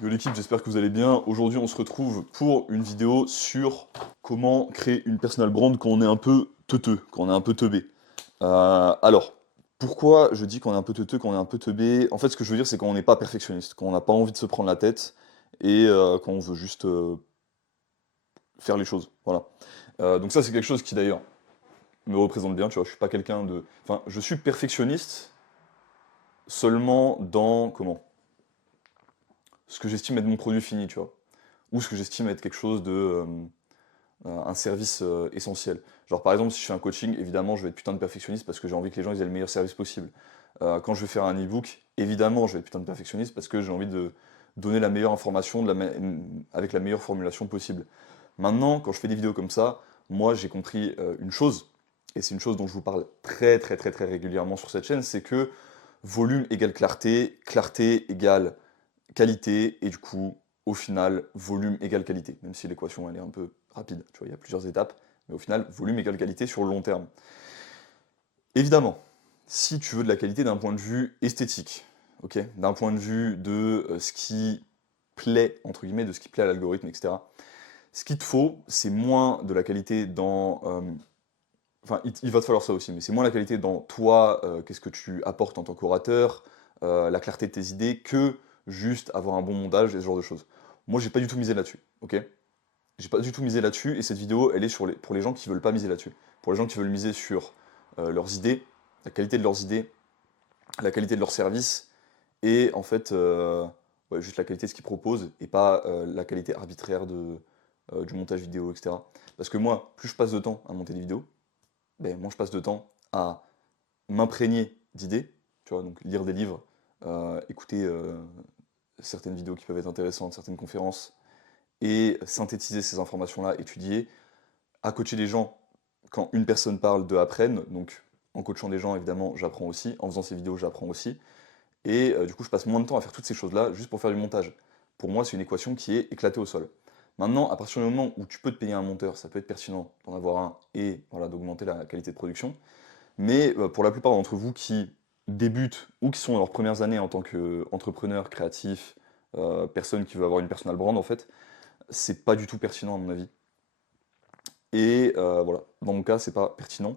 Yo l'équipe, j'espère que vous allez bien. Aujourd'hui, on se retrouve pour une vidéo sur comment créer une personal brand quand on est un peu teuteux, quand on est un peu teubé. Alors, pourquoi je dis qu'on est un peu teuteux, quand on est un peu teubé? En fait, ce que je veux dire, c'est quand on n'est pas perfectionniste, quand on n'a pas envie de se prendre la tête et quand on veut juste faire les choses. Voilà. Donc ça, c'est quelque chose qui d'ailleurs me représente bien. Tu vois, je suis pas quelqu'un de, enfin, je suis perfectionniste seulement dans comment? Ce que j'estime être mon produit fini, tu vois, ou ce que j'estime être quelque chose de un service essentiel. Genre par exemple, si je fais un coaching, évidemment, je vais être putain de perfectionniste parce que j'ai envie que les gens ils aient le meilleur service possible. Quand je vais faire un e-book, évidemment, je vais être putain de perfectionniste parce que j'ai envie de donner la meilleure information avec la meilleure formulation possible. Maintenant, quand je fais des vidéos comme ça, moi j'ai compris une chose, et c'est une chose dont je vous parle très régulièrement sur cette chaîne, c'est que volume égale clarté, clarté égale qualité, et du coup, au final, volume égale qualité, même si l'équation elle est un peu rapide, tu vois, il y a plusieurs étapes, mais au final, volume égale qualité sur le long terme. Évidemment, si tu veux de la qualité d'un point de vue esthétique, ok, d'un point de vue de ce qui plaît, entre guillemets, de ce qui plaît à l'algorithme, etc., ce qu'il te faut, c'est moins de la qualité dans... enfin, il va te falloir ça aussi, mais c'est moins la qualité dans toi, qu'est-ce que tu apportes en tant qu'orateur, la clarté de tes idées, que juste avoir un bon montage et ce genre de choses. Moi, j'ai pas du tout misé là-dessus, ok? J'ai pas du tout misé là-dessus, et cette vidéo, elle est pour les gens qui veulent pas miser là-dessus. Pour les gens qui veulent miser sur leurs idées, la qualité de leurs idées, la qualité de leurs services, et en fait, ouais, juste la qualité de ce qu'ils proposent, et pas la qualité arbitraire du montage vidéo, etc. Parce que moi, plus je passe de temps à monter des vidéos, ben, moins je passe de temps à m'imprégner d'idées, tu vois, donc lire des livres, écouter certaines vidéos qui peuvent être intéressantes, certaines conférences, et synthétiser ces informations-là, étudier, à coacher des gens quand une personne parle, deux apprennent, donc en coachant des gens, évidemment, j'apprends aussi, en faisant ces vidéos, j'apprends aussi, et du coup, je passe moins de temps à faire toutes ces choses-là juste pour faire du montage. Pour moi, c'est une équation qui est éclatée au sol. Maintenant, à partir du moment où tu peux te payer un monteur, ça peut être pertinent d'en avoir un et voilà, d'augmenter la qualité de production. Mais pour la plupart d'entre vous qui débutent ou qui sont dans leurs premières années en tant qu'entrepreneur, créatif, personne qui veut avoir une personal brand en fait, c'est pas du tout pertinent à mon avis. Et voilà, dans mon cas, c'est pas pertinent.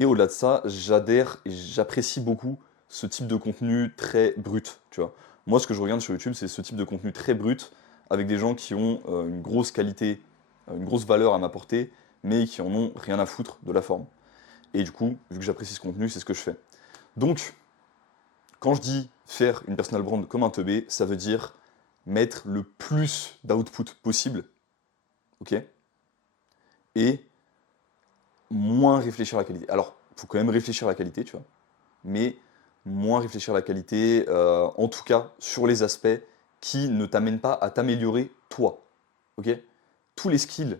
Et au-delà de ça, j'adhère et j'apprécie beaucoup ce type de contenu très brut, tu vois. Moi, ce que je regarde sur YouTube, c'est ce type de contenu très brut, avec des gens qui ont une grosse qualité, une grosse valeur à m'apporter, mais qui en ont rien à foutre de la forme. Et du coup, vu que j'apprécie ce contenu, c'est ce que je fais. Donc, quand je dis faire une personal brand comme un teubé, ça veut dire mettre le plus d'output possible, ok? Et moins réfléchir à la qualité. Alors, il faut quand même réfléchir à la qualité, tu vois, mais moins réfléchir à la qualité, en tout cas sur les aspects qui ne t'amènent pas à t'améliorer toi, ok? Tous les skills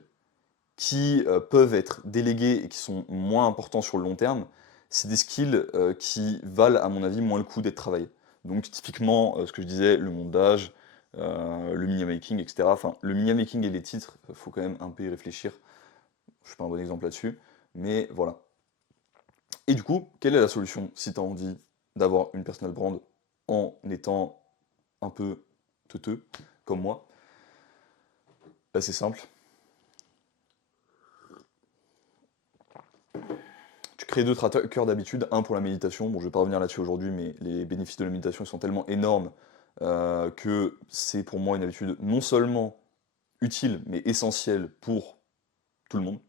qui peuvent être délégués et qui sont moins importants sur le long terme, c'est des skills qui valent, à mon avis, moins le coup d'être travaillés. Donc typiquement, ce que je disais, le montage, le media making, etc. Enfin, le media making et les titres, il faut quand même un peu y réfléchir. Je suis pas un bon exemple là-dessus, mais voilà. Et du coup, quelle est la solution si tu as envie d'avoir une personal brand en étant un peu teuteux, comme moi? Bah, c'est simple. Tu crées deux trackers d'habitude, un pour la méditation, bon je vais pas revenir là-dessus aujourd'hui, mais les bénéfices de la méditation ils sont tellement énormes que c'est pour moi une habitude non seulement utile, mais essentielle pour tout le monde.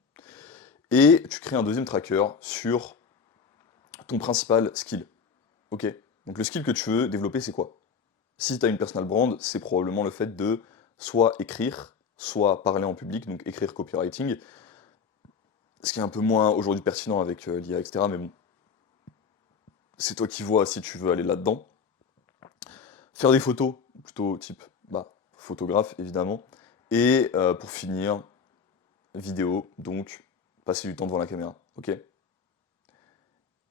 Et tu crées un deuxième tracker sur ton principal skill. Ok. Donc le skill que tu veux développer, c'est quoi? Si tu as une personal brand, c'est probablement le fait de soit écrire, soit parler en public, donc écrire copywriting, ce qui est un peu moins aujourd'hui pertinent avec l'IA, etc. Mais bon, c'est toi qui vois si tu veux aller là-dedans. Faire des photos, plutôt type bah, photographe évidemment. Et pour finir, vidéo, donc passer du temps devant la caméra. Ok.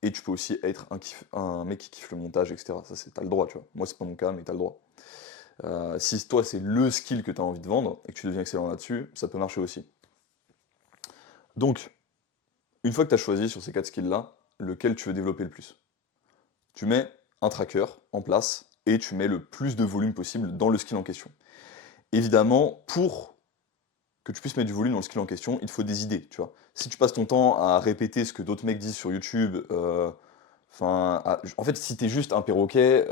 Et tu peux aussi être un mec qui kiffe le montage, etc. Ça, t'as le droit, tu vois. Moi, c'est pas mon cas, mais t'as le droit. Si toi, c'est le skill que tu as envie de vendre et que tu deviens excellent là-dessus, ça peut marcher aussi. Donc, une fois que tu as choisi sur ces quatre skills-là, lequel tu veux développer le plus, tu mets un tracker en place et tu mets le plus de volume possible dans le skill en question. Évidemment, pour que tu puisses mettre du volume dans le skill en question, il te faut des idées, tu vois. Si tu passes ton temps à répéter ce que d'autres mecs disent sur YouTube, en fait, si t'es juste un perroquet,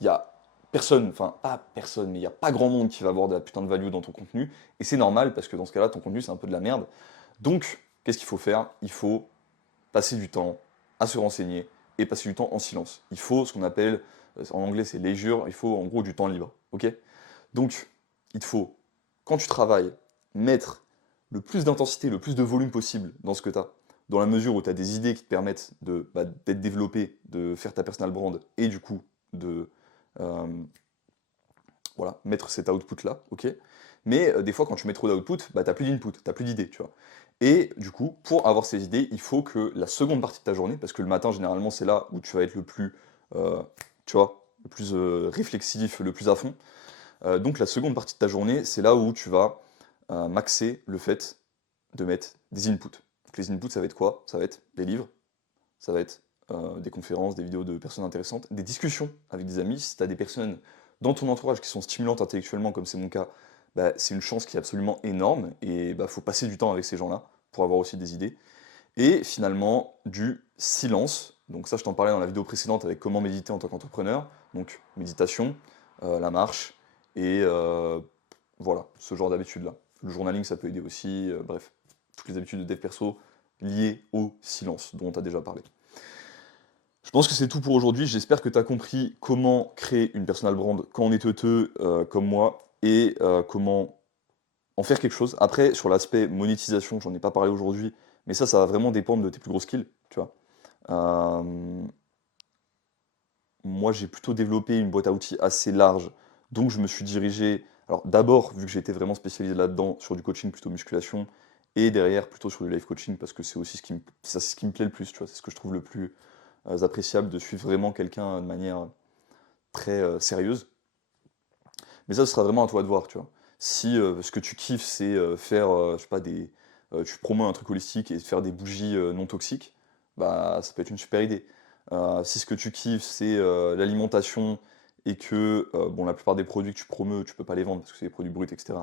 il y a personne, enfin pas personne, mais il y a pas grand monde qui va avoir de la putain de value dans ton contenu, et c'est normal parce que dans ce cas-là, ton contenu c'est un peu de la merde. Donc, qu'est-ce qu'il faut faire? Il faut passer du temps à se renseigner et passer du temps en silence. Il faut ce qu'on appelle, en anglais c'est leisure, il faut en gros du temps libre, ok? Donc, il te faut, quand tu travailles, mettre le plus d'intensité, le plus de volume possible dans ce que tu as, dans la mesure où tu as des idées qui te permettent d'être développé, de faire ta personal brand et du coup de voilà, mettre cet output-là, ok? Mais des fois, quand tu mets trop d'output, bah, t'as plus d'input, t'as plus d'idées, tu vois. Et du coup, pour avoir ces idées, il faut que la seconde partie de ta journée, parce que le matin, généralement, c'est là où tu vas être le plus, tu vois, le plus réflexif, le plus à fond. Donc la seconde partie de ta journée, c'est là où tu vas maxer le fait de mettre des inputs. Donc les inputs, ça va être quoi? Ça va être des livres, ça va être des conférences, des vidéos de personnes intéressantes, des discussions avec des amis. Si tu as des personnes dans ton entourage qui sont stimulantes intellectuellement, comme c'est mon cas, bah, c'est une chance qui est absolument énorme et il faut passer du temps avec ces gens-là pour avoir aussi des idées. Et finalement, du silence. Donc ça, je t'en parlais dans la vidéo précédente avec comment méditer en tant qu'entrepreneur. Donc méditation, la marche et voilà, ce genre d'habitude-là. Le journaling, ça peut aider aussi. Bref, toutes les habitudes de dev perso liées au silence dont on t'a déjà parlé. Je pense que c'est tout pour aujourd'hui. J'espère que tu as compris comment créer une personal brand quand on est teuteux comme moi et comment en faire quelque chose. Après, sur l'aspect monétisation, j'en ai pas parlé aujourd'hui, mais ça va vraiment dépendre de tes plus gros skills, tu vois. Euh, Moi, j'ai plutôt développé une boîte à outils assez large, donc je me suis dirigé, alors d'abord, vu que j'étais vraiment spécialisé là-dedans, sur du coaching plutôt musculation, et derrière plutôt sur du life coaching, parce que c'est aussi c'est ce qui me plaît le plus, tu vois, c'est ce que je trouve le plus appréciable, de suivre vraiment quelqu'un de manière très sérieuse. Mais ça, ce sera vraiment à toi de voir, tu vois. Si ce que tu kiffes, c'est faire, je sais pas, tu promets un truc holistique et faire des bougies non toxiques, bah ça peut être une super idée. Si ce que tu kiffes, c'est l'alimentation et que, bon, la plupart des produits que tu promeus, tu peux pas les vendre parce que c'est des produits bruts, etc.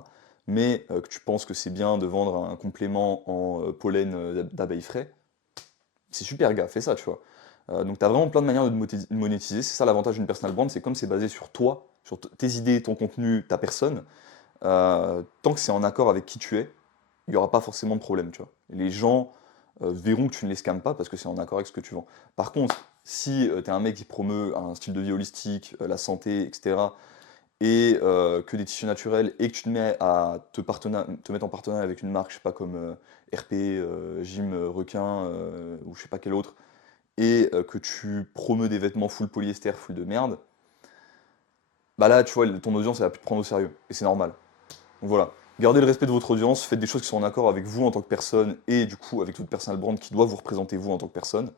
Mais que tu penses que c'est bien de vendre un complément en pollen d'abeilles frais, c'est super, gars, fais ça, tu vois. Donc, tu as vraiment plein de manières de monétiser. C'est ça l'avantage d'une personal brand, c'est comme c'est basé sur toi, sur tes idées, ton contenu, ta personne. Tant que c'est en accord avec qui tu es, il n'y aura pas forcément de problème, tu vois. Et les gens verront que tu ne les scams pas parce que c'est en accord avec ce que tu vends. Par contre, si tu es un mec qui promeut un style de vie holistique, la santé, etc., et que des tissus naturels, et que tu te mets à te mettre en partenariat avec une marque, je sais pas, comme RP, Gym Requin, ou je sais pas quel autre, et que tu promeus des vêtements full polyester, full de merde, bah là, tu vois, ton audience, elle va plus te prendre au sérieux. Et c'est normal. Donc voilà. Gardez le respect de votre audience, faites des choses qui sont en accord avec vous en tant que personne, et du coup avec votre personal brand qui doit vous représenter vous en tant que personne.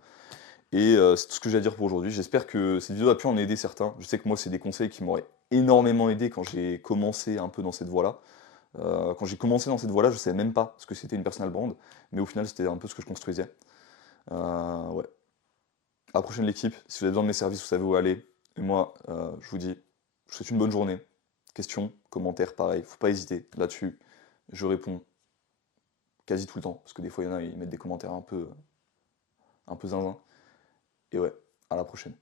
Et c'est tout ce que j'ai à dire pour aujourd'hui. J'espère que cette vidéo a pu en aider certains. Je sais que moi, c'est des conseils qui m'auraient énormément aidé quand j'ai commencé un peu dans cette voie-là. Quand j'ai commencé dans cette voie-là, je ne savais même pas ce que c'était une personal brand, mais au final, c'était un peu ce que je construisais. Ouais. À la prochaine l'équipe, si vous avez besoin de mes services, vous savez où aller. Et moi, je vous dis, je vous souhaite une bonne journée. Questions, commentaires, pareil, faut pas hésiter là-dessus. Je réponds quasi tout le temps, parce que des fois, il y en a, ils mettent des commentaires un peu zinzin. Et ouais, à la prochaine.